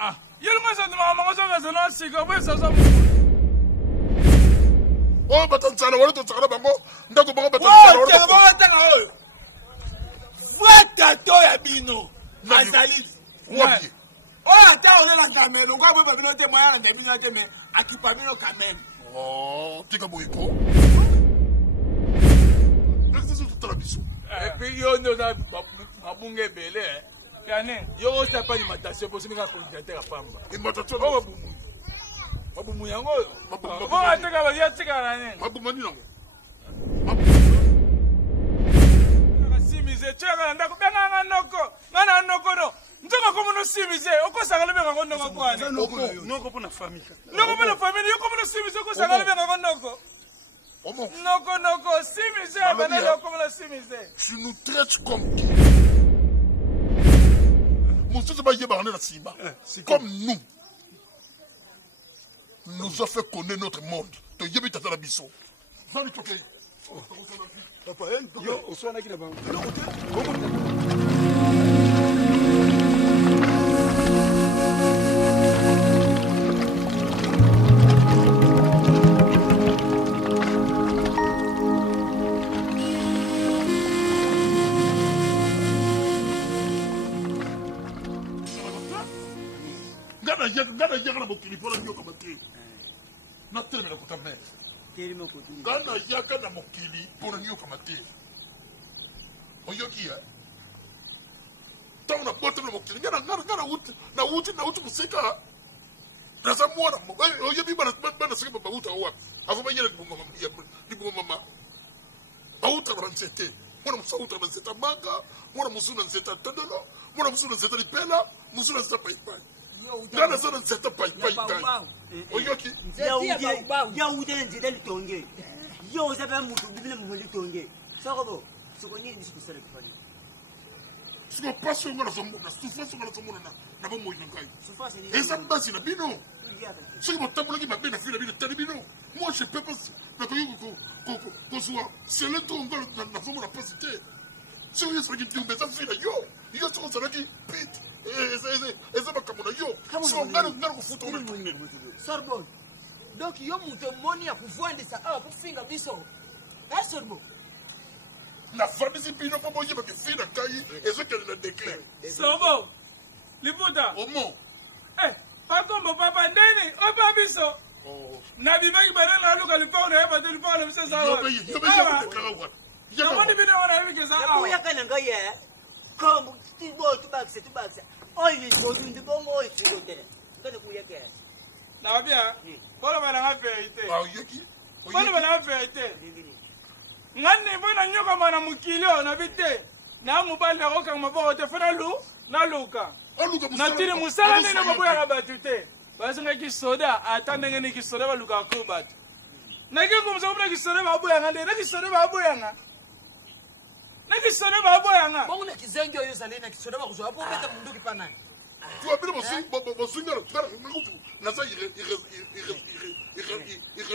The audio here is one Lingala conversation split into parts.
Ah, yel ma sa mama so ga sana sika bo sa sa. Oh, batantsana wala to tsaka bango. Ndako bango batantsana wala. Oh, ba tanga oyo. Fuata to ya bino. Azali. Wapi? Oh, ata ole la kamelo, kwa bo bino te moya na bino te me akipa bino kamelo. Oh, tika boyiko. Est-ce que tu as biso? Et puis yo no na babunge bele. Yani, yo sa pas d'imitation pour se mettre candidateur à Pamba. Imitation. Oh, babumu. Babumu yango. Babumu. Ko ateka ba ya tika na nini? Babumu ni nango. Simize chaka ndako benga nganoko. Ngana noko no. Ntoka ko muno simize, okosanga lebenga ngonoko kwane. Noko pona famille. Noko pona famille, yo ko muno simize okosanga lebenga ngonoko. Noko, simize, banelo comme la simize. Tu nous traites comme qui? Monsieur Simba, comme nous a fait connaître notre monde. Tu y es à la biso. Papa, yo, on soit là qui là-bas. Gana yaga na mokili pona nyoka mate. Na tele na kutame. Gana yaga na mokili pona nyoka mate. Oyoki ya. Tauna bota na mokili ngana uti musika. Rasa mwana oyebi bana sika ba uta wa. Avuma yele ni mama. Auta bransete. Mwana musauta branseta manga, mwana musuna nzeta tondolo, mwana musuna nzeta lipela, musuna nzeta paipai. Ngana zona nzeta paipai kai. Oyoki. Ya ude nzeta litonge. Yo zaba mutu bibile mu litonge. Sakobo, sokoni ni sikusala kufanya. Siko paso ngana somona, sufasa ngana somona na bomo yingai. Sufasa ni. Eza basi na bino. Siko botambola ki mabe na fila bino tani bino. Moi je peux pas na koyuko ko soit c'est le tour na fomo na pasité. Siko yeso ki tumbe za fila yo siko sala ki pit. Eza makamona yo. Siko ngana kufuta ule. Sorbonne. Donc yo muto moni ya kuvwandisa awa kufinga biso. Sorbo. La famille si pino popo yeba ke fina kai ezo ke na déclin. Sobo. Liputa. Omo. Pakombo papa ndeni opa biso. Na bibaki bana na luka lipa na yeba de lipa na biso sawa. Yo be déclarer wa. Ya moni bina wana yeba ke sawa. Ya kana ngaye. Kombo tibo tubakse. Oyi bozundi bongo oyi tsote. Ngane kuyeke. Na wabia. Bolo bana nga vérité. Yoki. Bolo bana nga vérité. Ngani bona nyoka mana mukilio na bite. Na mubali ko ka maboko te fana lu na luka. Na tiri musala ne na mabuya ka batute. Basi ngaki soda atande ngene ki soda ba luka ko bat. Na ki ngumza ubna ki soda ba buya ngande na ki soda ba buya nga. Na ki soda ba buya nga. Bongo na kizengo yo zale na kisoda ba kuzo hapo beta mundu kipana. Tu as bien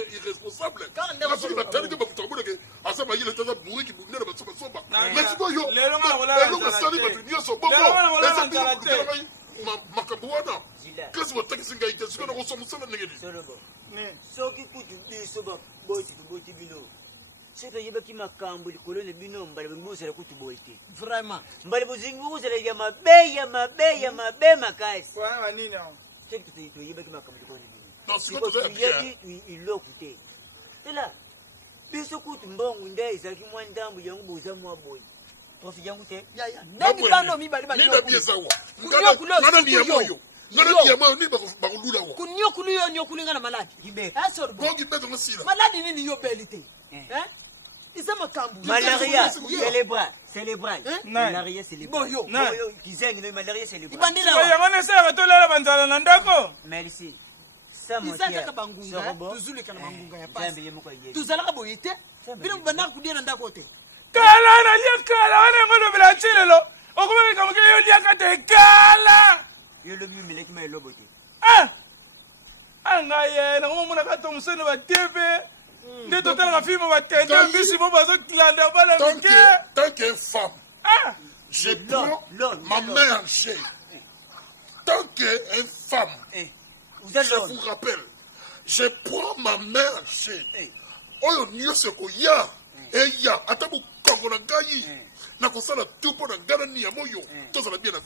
irresponsable. C'est que yeba ki makambo likolo le bino mbale bimosela kutu boite. Vraiment. Mbale buzingi buzela ya mabe makasi. Kwa nini hao? C'est que tu yeba ki makambo likolo le bino. Non, c'est que tu yedi ilokute. Tela. Biso kutu mbongo ndai zaki mwandambu yangu boza mwa boy. Profi yangu te. Ya. Nani bano mi bali bali. Nina bieza wa. Ngana ni ya moyo. Ngana ni ya moyo ni bakulula wa. Kunyokulu yo nyokulinga na maladi. Gibe. Sorbo. Bongi beto ngasila. Maladi nini yo belite? Isa makambu. Malaria, célébral. Malaria célébral. Boyo. Kizengi no malaria célébral. Ibandira. Oya ngone sasa tolela banzala na ndako. Merci. Isaka ka bangunga. Tuzulika na bangunga ya pasi. Tuzalaka boyite. Bino mbanda kudia na ndako te. Kala na lia kala wana ngono bila chilelo. Okubeka kama yo lia kate kala. Yo lo mi meleki ma lobote. Angaye na ngomuna ka tomsone ba TV. Nde total ka film ba tende bisi mo bazo klanda bala mike. Tant qu'une femme. Je prends ma main en chair. tant qu'une femme, je vous rappelle, je prends ma mère chez. Oyo nyose ko ya. Ya, atabu kongo na ngai. Na kosala tout pour na ngana ni amoyo. Tozala bien na.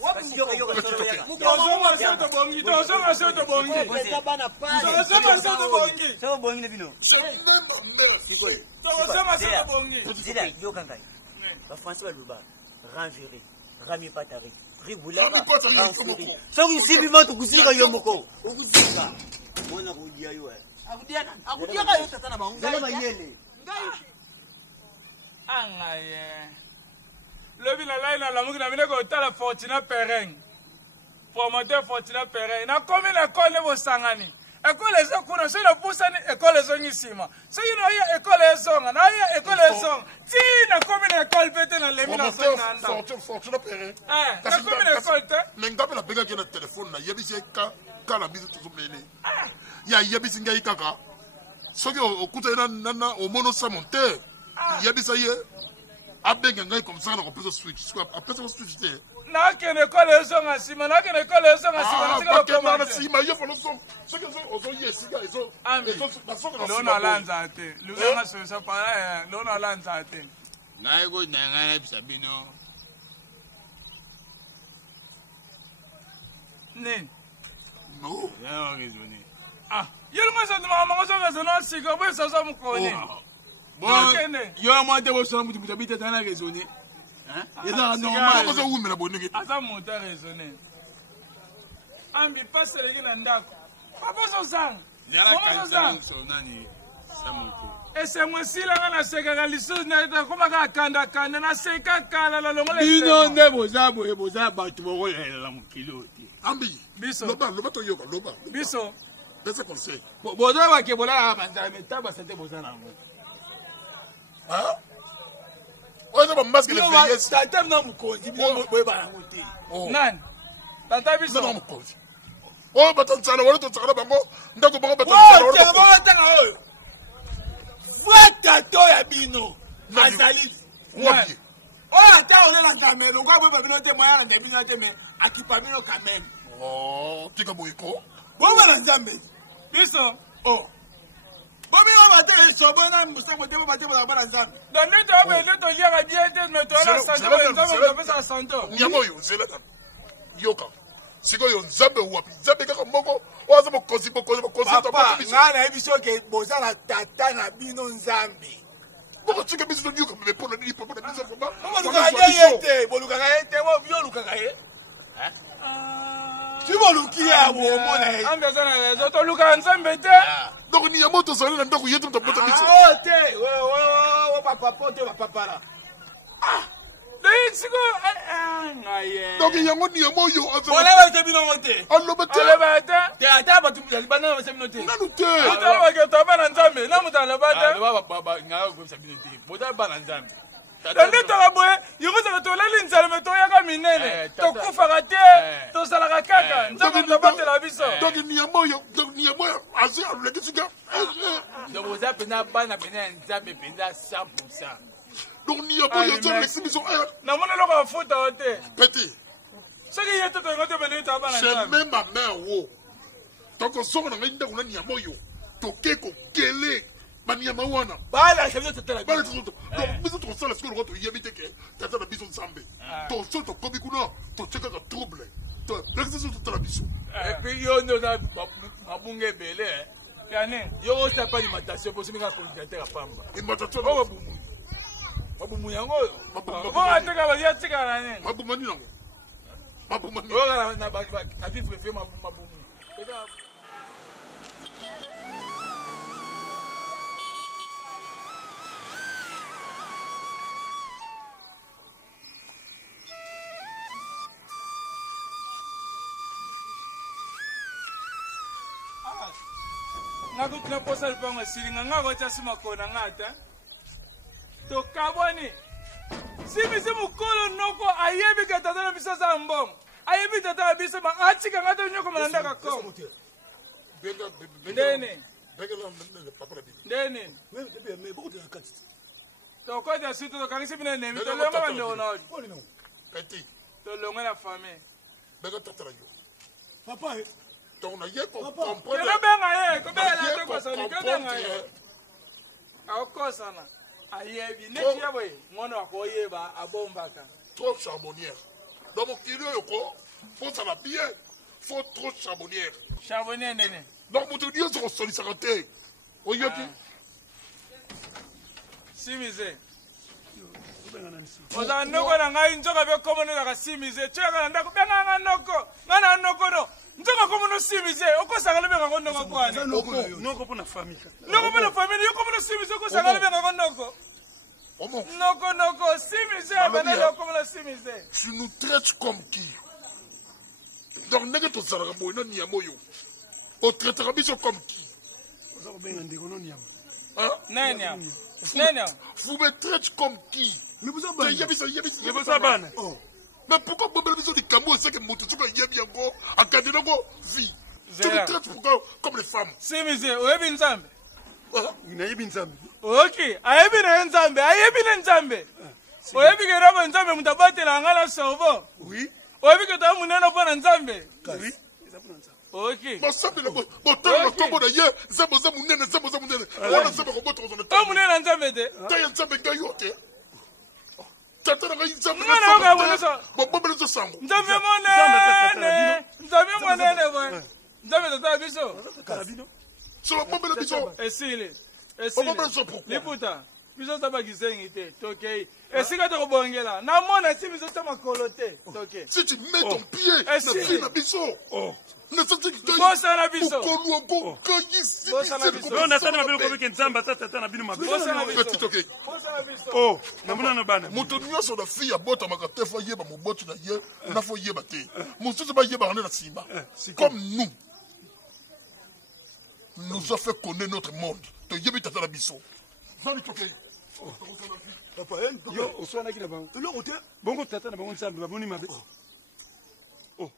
Lobi la laine à la mouque n'a venu qu'au la Fortuna Perrin. Promoteur Fortuna Perrin. N'a comme l'école de vos sangani. École les gens qu'on a sur le pouce, école les gens ici. Ce qui n'a école les gens, n'a école les gens. Si n'a comme une école peut-être dans les Promoteur Fortuna Perrin. N'a comme une école. Mais n'a pas la béga qui a le téléphone là. Yabisi ka la bise tout mêlé. Ya yabisi ngai kaka. Ce qui au côté nana au mono samonte. Yabisa ye. Abenga ngai comme ça on peut switch. Après ça switch. Na kene école les gens à Sima, na kene école les gens à Sima. Ah, pas que Sima, il faut le son. Ce que sont hier siga ils sont. Lona lanza te. Lona se para lona lanza te. Na ego nyanga bisabino. Nen. Non. Ya raisonner. Ah, yel mo sa mama so raisonner siga bo so mo ko ni. Bon, yo moi de so mo tu dans la raisonner. Hein? Et là normal. Comment ça vous me la bonne ngi? Asa mo ta raisonner. Ambi passe le na ndako. Papa so sang. Comment so sang? So nani samoko. Ese mo sila na seka ga lisu na ta kuma ka kanda na seka kala la longo le. Bino ne boza batu mo la mukilo. Ambi. Biso. Loba to yoga loba. Biso. Laisse conseil. Boza ba ke bola banda meta ba sante boza na ngo. Ah? On a masque de vieillesse. Tata na mukonzi mo ba na ngote. Nan. Tata biso. Na mukonzi. Oh batantsana wala to tsana bango ndako bango batantsana wala to. Oyo. Fuata to ya bino. Azali. Wapi? Oh ata on la zamelo kwa bo bino te moya na bino te me akipa bino quand même. Oh, tika boyko. Bo ba na zambe. Biso. Oh. Bomi va battre sur bona musa mote ba battre ba nzambe. Dans ne to ba ne to liaka bien te me to la santo ba nzambe ba santo. Nyamoyo zelata. Yoka. Siko yo nzambe wapi? Nzambe kaka moko waza mo kosi to ba biso. Ngana ebiso ke boza na tata na bino nzambe. Boko tika biso nyoka me pona ni papa na biso papa. Boluka yete, boluka yete, wo bioluka ye. Hein? Tu boluki ya wo mona. Ambe sana zo to luka nzambe te. Donc ni yamoto sala na ndako yetu mtapata biso. Ah, te. Wo papa pote ba papa la. Ah. Siko ngaye. Donc yango ni yamoyo aza. Wala ba te bino ngote. Allo bete. Ala bata. Te ata ba tu bana ba sabino te. Nanu te. Ata ba ke to bana nzambe, na mutala bata. Baba ngao go sabino te. Boda bana nzambe. Tande to ka boye, yuko za to leli nzala me to yaka minene. To kufa te, to sala kaka. Nzambe to bata la biso. Donc ni yamoyo aza le kisuga. Donc boza pena bana pena nzambe pena 100%. Donc ni yamoyo to l'exhibition. Na mona lo ka futa ote. Petit. Ce qui est tout ngote bene to bana nzambe. C'est même ma mère wo. Donc on sort na nda kuna ni yamoyo. To keko kele. Banyama wana. Bala sabino te tala. Bala tsoto. Donc biso to sala skolo to yebite ke tata na biso nzambe. To soto kobi kuna to cheka ka trouble. To l'exhibition to tala biso. Et puis yo no na mabunge bele. Yani yo sa pas d'imitation pour simika coordinateur à pamba. Imitation ba babumu. Babumu yango. Bo ateka ba yatika nani. Babumu ni nango. Babumu ni. Yo na ba na vivre fait mabumu. Ngaku tuna posa lipango silinga ngako cha sima kona ngata. To kaboni. Simi simu kolo noko ayebi katata na bisa za mbong. Ayebi tata bisa ma atika ngata nyoko mananda ka kom. Ndene. Ndene. Mais beaucoup de quatre. To ko ja situ to kanisi bine nemi to longa bande ona. Petit. To longa na famille. Bega tatara yo. Papa, donc on a rien comprendre. Kebenga ye, kobela toko soni kebenga ye. Akosana. Ayebi neti yaboy, ngono akoyeba abombaka. Trop charbonnière. Donc mon kilo yoko, faut ça va bien. Faut trop charbonnière. Charbonnière nene. Donc mon dieu sur solidarité. Oyebi. Simize. Oza noko na ngai nzoka be komono la simize. Cheka ndako benga nga noko. Ngana noko no. Nzoka komono simize. Okosanga le benga noko kwane. Noko pona famille. Noko pona famille yo komono simize okosanga le benga noko. Noko, simize, banana komono simize. Tu nous traites comme qui? Donc nega to zara boy na niamoyo. O traitera biso comme qui? Oza ko benga ndeko no niam. Hein? Nenya. Vous me traitez comme qui? Mais vous avez bana. Mais pourquoi vous me dites que moi c'est que mutu tuka yebi yango akadena go vie. Tu me traites comme les femmes. Simize, oyebi nzambe. Ina yebi nzambe. Okay, ayebi na nzambe, ayebi na nzambe. Oyebi ke rabo nzambe mutabatela ngala sobo. Oui. Oyebi ke ta muneno pa na nzambe. Oui. Okay. Mosambe na botola kombo na ye, zebo munene. Wana zebo ko botola na. Ta munene nzambe de. Ta ya nzambe gayo te. Tata na nzambe. Ngana ga bonosa. Bobo lezo sango. Nzambe monene. Nzambe monene boy. Nzambe tata biso. Karabino. So bobo le biso. Esile. Liputa. Biso taba gisengi te. Tokei. Esika to bongela. Na mona si biso tama kolote. Tokei. Si tu mets ton pied na fille na biso. Ne senti que bosa na biso. Okolu go kayisi. Bosa na biso. On attend na bino ko ke nzamba tata na bino mabe. Bosa na biso. Bosa na biso. Oh, na mona na bana. Moto nyonso na fille ya bota makate fa yeba mobotu na ye, na fo yeba te. Mosusu ba yeba na simba. Comme nous. Nous a fait connaître notre monde. To yebi tata na biso. Zani tokei. Papa, yo oswana ki na bango. Eloko te. Bongo tata na bango nzambe baboni mabe. Oh.